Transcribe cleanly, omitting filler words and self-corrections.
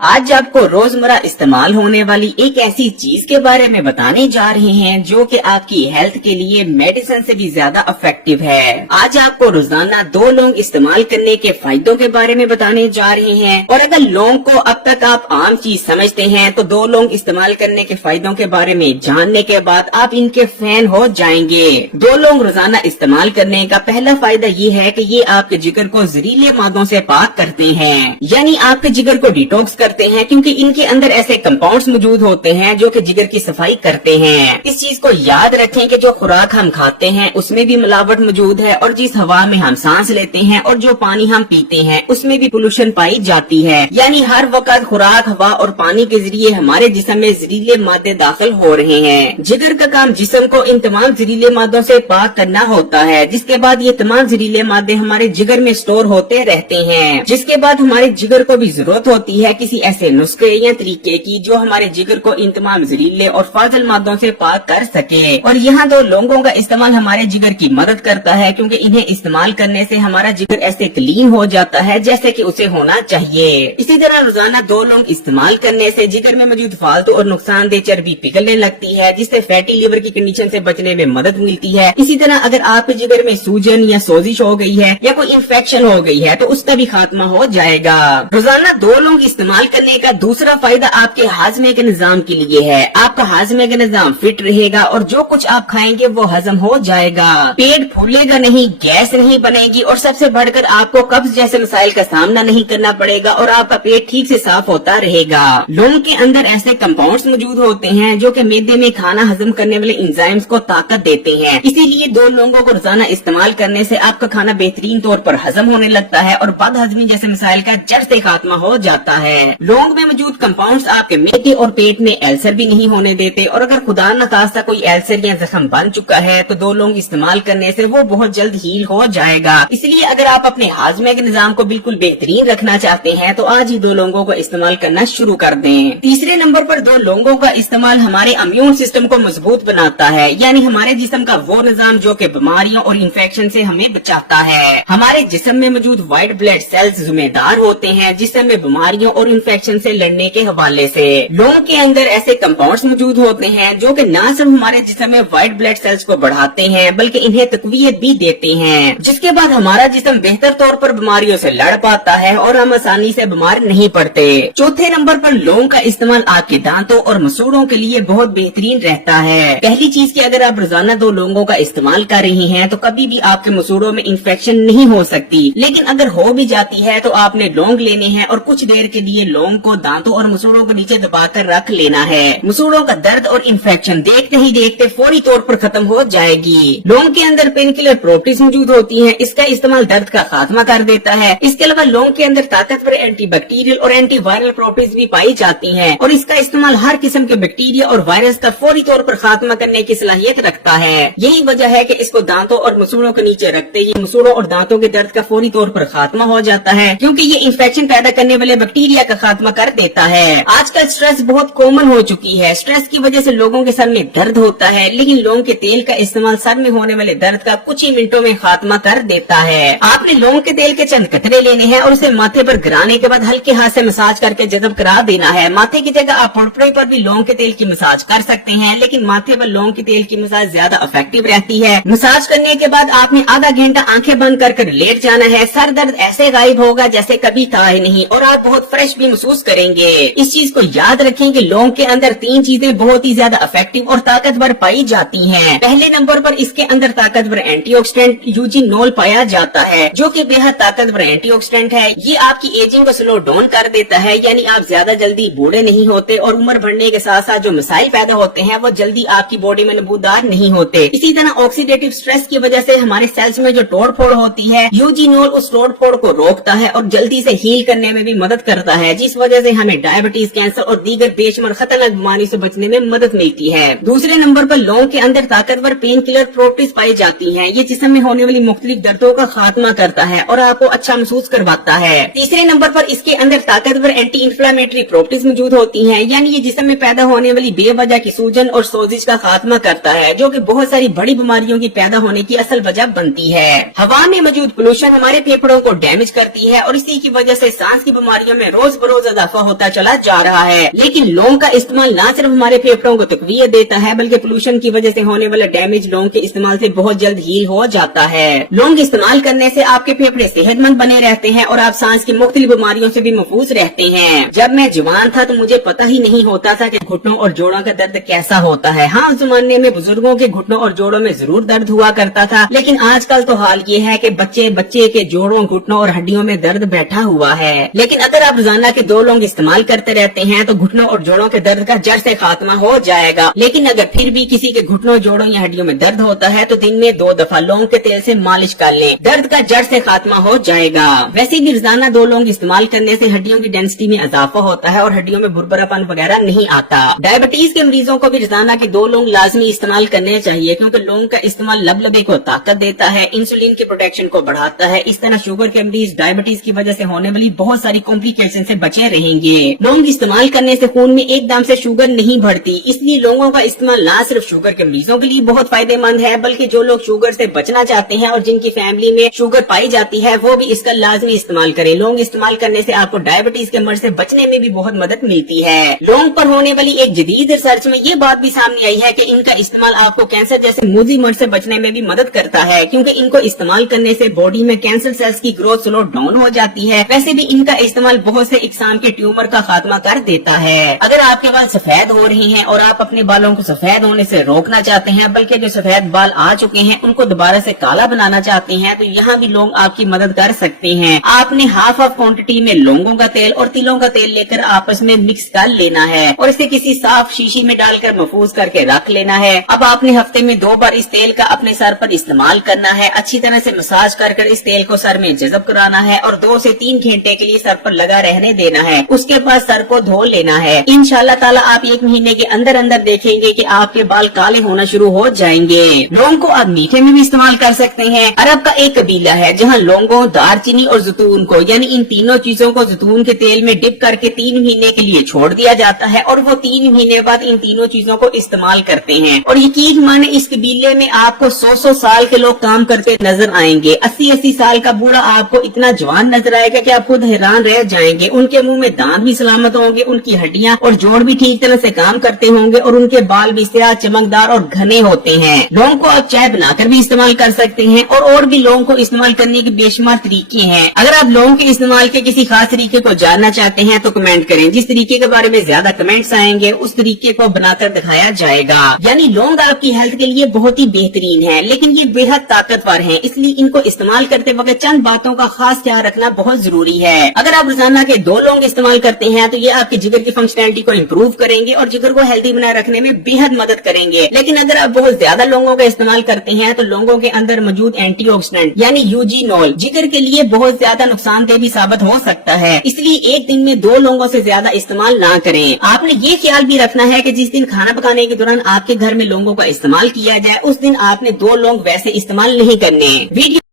आज आपको रोजमर्रा इस्तेमाल होने वाली एक ऐसी चीज के बारे में बताने जा रहे हैं जो कि आपकी हेल्थ के लिए मेडिसिन से भी ज्यादा इफेक्टिव है। आज आपको रोजाना 2 लौंग इस्तेमाल करने के फायदों के बारे में बताने जा रहे हैं। और अगर लौंग को अब तक आप आम चीज समझते हैं तो 2 लौंग इस्तेमाल करने के फायदों के बारे में जानने के बाद आप इनके फैन हो जाएंगे। 2 लौंग रोजाना इस्तेमाल करने का पहला फायदा ये है कि ये आपके जिगर को जहरीले मादों से पाक करते हैं, यानी आपके जिगर को डिटॉक्स करते हैं, क्योंकि इनके अंदर ऐसे कंपाउंड्स मौजूद होते हैं जो कि जिगर की सफाई करते हैं। इस चीज को याद रखें कि जो खुराक हम खाते हैं उसमें भी मिलावट मौजूद है, और जिस हवा में हम सांस लेते हैं और जो पानी हम पीते हैं उसमें भी पोल्यूशन पाई जाती है। यानी हर वक्त खुराक, हवा और पानी के जरिए हमारे जिस्म में जहरीले मादे दाखिल हो रहे हैं। जिगर का काम जिस्म को इन तमाम जहरीले मादों से पाक करना होता है, जिसके बाद ये तमाम जहरीले मादे हमारे जिगर में स्टोर होते रहते हैं, जिसके बाद हमारे जिगर को भी जरूरत होती है किसी ऐसे नुस्खे या तरीके की जो हमारे जिगर को इन तमाम जहरीले और फाजिल मादों से पाक कर सके। और यहाँ 2 लौंगों का इस्तेमाल हमारे जिगर की मदद करता है, क्योंकि इन्हें इस्तेमाल करने से हमारा जिगर ऐसे क्लीन हो जाता है जैसे कि उसे होना चाहिए। इसी तरह रोजाना 2 लौंग इस्तेमाल करने से जिगर में मौजूद फालतू और नुकसानदेह चर्बी पिघलने लगती है, जिससे फैटी लिवर की कंडीशन से बचने में मदद मिलती है। इसी तरह अगर आपके जिगर में सूजन या सोजिश हो गई है या कोई इन्फेक्शन हो गई है तो उसका भी खात्मा हो जाएगा। रोजाना 2 लौंग इस्तेमाल करने का दूसरा फायदा आपके हाजमे के निजाम के लिए है। आपका हाजमे का निजाम फिट रहेगा और जो कुछ आप खाएंगे वो हजम हो जाएगा। पेट फूलेगा नहीं, गैस नहीं बनेगी, और सबसे बढ़कर आपको कब्ज जैसे मसाइल का सामना नहीं करना पड़ेगा और आपका पेट ठीक से साफ होता रहेगा। लौंग के अंदर ऐसे कंपाउंड्स मौजूद होते हैं जो कि मैदे में खाना हजम करने वाले एंजाइम्स को ताकत देते हैं। इसीलिए 2 लौंगों को रोजाना इस्तेमाल करने से आपका खाना बेहतरीन तौर पर हजम होने लगता है और बदहजमी जैसे मसाइल का जड़ से खात्मा हो जाता है। लौंग में मौजूद कंपाउंड्स आपके मैदे और पेट में अल्सर भी नहीं होने देते, और अगर खुदा न खास्ता कोई अल्सर या जख्म बन चुका है तो 2 लौंग इस्तेमाल करने से वो बहुत जल्द हील हो जाएगा। इसलिए अगर आप अपने हाजमे के निजाम को बिल्कुल बेहतरीन रखना चाहते हैं तो आज ही 2 लौंगों को इस्तेमाल करना शुरू कर दें। तीसरे नंबर पर 2 लौंगों का इस्तेमाल हमारे इम्यून सिस्टम को मजबूत बनाता है, यानी हमारे जिस्म का वो निजाम जो कि बीमारियों और इन्फेक्शन से हमें बचाता है। हमारे जिस्म में मौजूद व्हाइट ब्लड सेल्स जिम्मेदार होते हैं जिससे हमें बीमारियों और इन्फेक्शन से लड़ने के हवाले से। लौंग के अंदर ऐसे कंपाउंड्स मौजूद होते हैं जो कि न सिर्फ हमारे जिस्म में व्हाइट ब्लड सेल्स को बढ़ाते हैं बल्कि इन्हें तकवीयत भी देते हैं, जिसके बाद हमारा जिस्म बेहतर तौर पर बीमारियों से लड़ पाता है और हम आसानी से बीमार नहीं पड़ते। चौथे नंबर पर लौंग का इस्तेमाल आपके दांतों और मसूड़ों के लिए बहुत बेहतरीन रहता है। पहली चीज की अगर आप रोजाना 2 लौंगों का इस्तेमाल कर रही हैं तो कभी भी आपके मसूड़ों में इन्फेक्शन नहीं हो सकती, लेकिन अगर हो भी जाती है तो आपने लौंग लेने हैं और कुछ देर के लिए लौंग को दांतों और मसूड़ों के नीचे दबाकर रख लेना है। मसूड़ों का दर्द और इन्फेक्शन देखते ही देखते फौरी तौर पर खत्म हो जाएगी। लौंग के अंदर पेन किलर प्रॉपर्टीज मौजूद होती हैं, इसका इस्तेमाल दर्द का खात्मा कर देता है। इसके अलावा लौंग के अंदर ताकतवर एंटी बैक्टीरियल और एंटी वायरल प्रॉपर्टीज भी पाई जाती हैं, और इसका इस्तेमाल हर किस्म के बैक्टीरिया और वायरस का फौरी तौर पर खात्मा करने की सलाहियत रखता है। यही वजह है कि इसको दांतों और मसूड़ों के नीचे रखते ही मसूड़ों और दांतों के दर्द का फौरी तौर पर खात्मा हो जाता है, क्योंकि ये इन्फेक्शन पैदा करने वाले बैक्टीरिया का खात्मा कर देता है। आजकल स्ट्रेस बहुत कॉमन हो चुकी है। स्ट्रेस की वजह से लोगों के सर में दर्द होता है, लेकिन लौंग के तेल का इस्तेमाल सर में होने वाले दर्द का कुछ ही मिनटों में खात्मा कर देता है। आपने लौंग के तेल के चंद कतरे लेने हैं और उसे माथे पर गिराने के बाद हल्के हाथ से मसाज करके जज़ब करा देना है। माथे की जगह आप होठों पर भी लौंग के तेल की मसाज कर सकते हैं, लेकिन माथे पर लौंग के तेल की मसाज ज्यादा इफेक्टिव रहती है। मसाज करने के बाद आपने आधा घंटा आंखें बंद कर लेट जाना है। सर दर्द ऐसे गायब होगा जैसे कभी था ही नहीं, और आप बहुत फ्रेश भी महसूस करेंगे। इस चीज को याद रखें कि लौंग के अंदर 3 चीजें बहुत ही ज्यादा इफेक्टिव और ताकतवर पाई जाती हैं। पहले नंबर पर इसके अंदर ताकतवर एंटीऑक्सीडेंट यूजिनोल पाया जाता है, जो कि बेहद ताकतवर एंटीऑक्सीडेंट है। ये आपकी एजिंग को स्लो डाउन कर देता है, यानी आप ज्यादा जल्दी बूढ़े नहीं होते, और उम्र बढ़ने के साथ साथ जो मसाइल पैदा होते हैं वो जल्दी आपकी बॉडी में नबूदार नहीं होते। इसी तरह ऑक्सीडेटिव स्ट्रेस की वजह से हमारे सेल्स में जो तोड़ फोड़ होती है, यूजिनोल उस तोड़ फोड़ को रोकता है और जल्दी से हील करने में भी मदद करता है, जिस वजह से हमें डायबिटीज, कैंसर और दीगर बेशुमार खतरनाक बीमारी से बचने में मदद मिलती है। दूसरे नंबर पर लौंग के अंदर ताकतवर पेन किलर प्रॉपर्टीज पाई जाती हैं। ये जिस्म में होने वाली मुख्तलिफ दर्दों का खात्मा करता है और आपको अच्छा महसूस करवाता है। तीसरे नंबर पर इसके अंदर ताकतवर एंटी इंफ्लेमेटरी प्रॉपर्टीज मौजूद होती हैं, यानी ये जिस्म में पैदा होने वाली बेवजह की सूजन और सोजिश का खात्मा करता है, जो कि बहुत सारी बड़ी बीमारियों की पैदा होने की असल वजह बनती है। हवा में मौजूद पोल्यूशन हमारे फेफड़ों को डैमेज करती है और इसी की वजह से सांस की बीमारियों में रोज बरोज इजाफा होता चला जा रहा है। लेकिन लौंग का इस्तेमाल न सिर्फ हमारे फेफड़ों को तकवीयत देता है, बल्कि पोल्यूशन की वजह से होने वाला डैमेज लौंग के इस्तेमाल से बहुत जल्द हील हो जाता है। लौंग इस्तेमाल करने से आपके फेफड़े सेहतमंद बने रहते हैं और आप सांस की मुख्तलिफ बीमारियों से भी महफूज रहते हैं। जब मैं जवान था तो मुझे पता ही नहीं होता था कि घुटनों और जोड़ों का दर्द कैसा होता है। हाँ, उस जमाने में बुजुर्गों के घुटनों और जोड़ों में जरूर दर्द हुआ करता था, लेकिन आजकल तो हाल ये है कि बच्चे के जोड़ों, घुटनों और हड्डियों में दर्द बैठा हुआ है। लेकिन अगर आप रोजाना के 2 लौंग इस्तेमाल करते रहते हैं तो घुटनों और जोड़ों के दर्द का जड़ से खात्मा हो जाएगा। लेकिन अगर फिर भी किसी के घुटनों, जोड़ों या हड्डियों में दर्द होता है तो दिन में 2 दफा लौंग के तेल से मालिश कर लें, दर्द का जड़ से खात्मा हो जाएगा। वैसे भी रोजाना 2 लौंग इस्तेमाल करने से हड्डियों की डेंसिटी में इजाफा होता है और हड्डियों में भुरभुरापन वगैरह नहीं आता। डायबिटीज के मरीजों को भी रोजाना के 2 लौंग लाजमी इस्तेमाल करने चाहिए, क्योंकि लौंग का इस्तेमाल लबलबे को ताकत देता है, इंसुलिन की प्रोटेक्शन को बढ़ाता है। इस तरह शुगर के मरीज डायबिटीज की वजह से होने वाली बहुत सारी कॉम्प्लिकेशन से बचे रहेंगे। लौंग इस्तेमाल करने से खून में एकदम से शुगर नहीं बढ़ती, इसलिए लौंगों का इस्तेमाल न सिर्फ शुगर के मरीजों के लिए बहुत फायदेमंद है, बल्कि जो लोग शुगर से बचना चाहते हैं और जिनकी फैमिली में शुगर पाई जाती है वो भी इसका लाजमी इस्तेमाल करें। लौंग इस्तेमाल करने से आपको डायबिटीज के मर्ज से बचने में भी बहुत मदद मिलती है। लौंग पर होने वाली एक जदीद रिसर्च में ये बात भी सामने आई है कि इनका इस्तेमाल आपको कैंसर जैसे मूजी मर्ज से बचने में भी मदद करता है, क्योंकि इनको इस्तेमाल करने से बॉडी में कैंसर सेल्स की ग्रोथ स्लो डाउन हो जाती है। वैसे भी इनका इस्तेमाल बहुत से इकसाम के ट्यूमर का खात्मा कर देता है। अगर आपके बाल सफेद हो रहे हैं और आप अपने बालों को सफेद होने से रोकना चाहते हैं, बल्कि जो सफेद बाल आ चुके हैं उनको दोबारा से काला बनाना चाहते हैं, तो यहाँ भी लौंग आपकी मदद कर सकते हैं। आपने हाफ क्वांटिटी में लौंगों का तेल और तिलों का तेल लेकर आपस में मिक्स कर लेना है और इसे किसी साफ शीशी में डालकर महफूज करके रख लेना है। अब आपने हफ्ते में 2 बार इस तेल का अपने सर पर इस्तेमाल करना है। अच्छी तरह से मसाज कर इस तेल को सर में जज़ब कराना है और 2 से 3 घंटे के लिए सर पर लगा रहने देना है। उसके बाद सर को धो लेना है। इंशाल्लाह ताला आप 1 महीने के अंदर अंदर देखेंगे कि आपके बाल काले होना शुरू हो जाएंगे। लौंग को आप मीठे में भी इस्तेमाल कर सकते हैं। अरब का एक कबीला है जहाँ लौंगों, दालचीनी और जैतून को, यानी इन तीनों चीजों को जैतून के तेल में डिप करके 3 महीने के लिए छोड़ दिया जाता है और वो 3 महीने बाद इन तीनों चीजों को इस्तेमाल करते हैं। और यकीन माने इस कबीले में आपको 100 साल के लोग काम करते नजर आएंगे। 80 साल का बूढ़ा आपको इतना जवान नजर आएगा कि आप खुद हैरान रह जाएंगे। उनके मुंह में दांत भी सलामत होंगे, उनकी हड्डियां और जोड़ भी ठीक तरह से काम करते होंगे और उनके बाल भी सियाह, चमकदार और घने होते हैं। लौंग को आप चाय बनाकर भी इस्तेमाल कर सकते हैं और भी लौंग को इस्तेमाल करने के बेशुमार तरीके हैं। अगर आप लौंग के इस्तेमाल के किसी खास तरीके को जानना चाहते हैं तो कमेंट करें। जिस तरीके के बारे में ज्यादा कमेंट्स आएंगे उस तरीके को बनाकर दिखाया जाएगा। यानी लौंग आपकी हेल्थ के लिए बहुत ही बेहतरीन है, लेकिन ये बेहद ताकतवर है, इसलिए इनको इस्तेमाल करते वक्त चंद बातों का खास ख्याल रखना बहुत जरूरी है। अगर आप रोजाना के 2 लौंग इस्तेमाल करते हैं तो ये आपके जिगर की फंक्शनैलिटी को इम्प्रूव करेंगे और जिगर को हेल्दी बनाए रखने में बेहद मदद करेंगे। लेकिन अगर आप बहुत ज्यादा लौंगों का इस्तेमाल करते हैं तो लौंगों के अंदर मौजूद एंटीऑक्सीडेंट यानी यूजीनोल जिगर के लिए बहुत ज्यादा नुकसानदेह भी साबित हो सकता है, इसलिए एक दिन में 2 लौंगों से ज्यादा इस्तेमाल ना करें। आपने ये ख्याल भी रखना है कि जिस दिन खाना पकाने के दौरान आपके घर में लौंगों का इस्तेमाल किया जाए उस दिन आपने 2 लौंग वैसे इस्तेमाल नहीं करने। वीडियो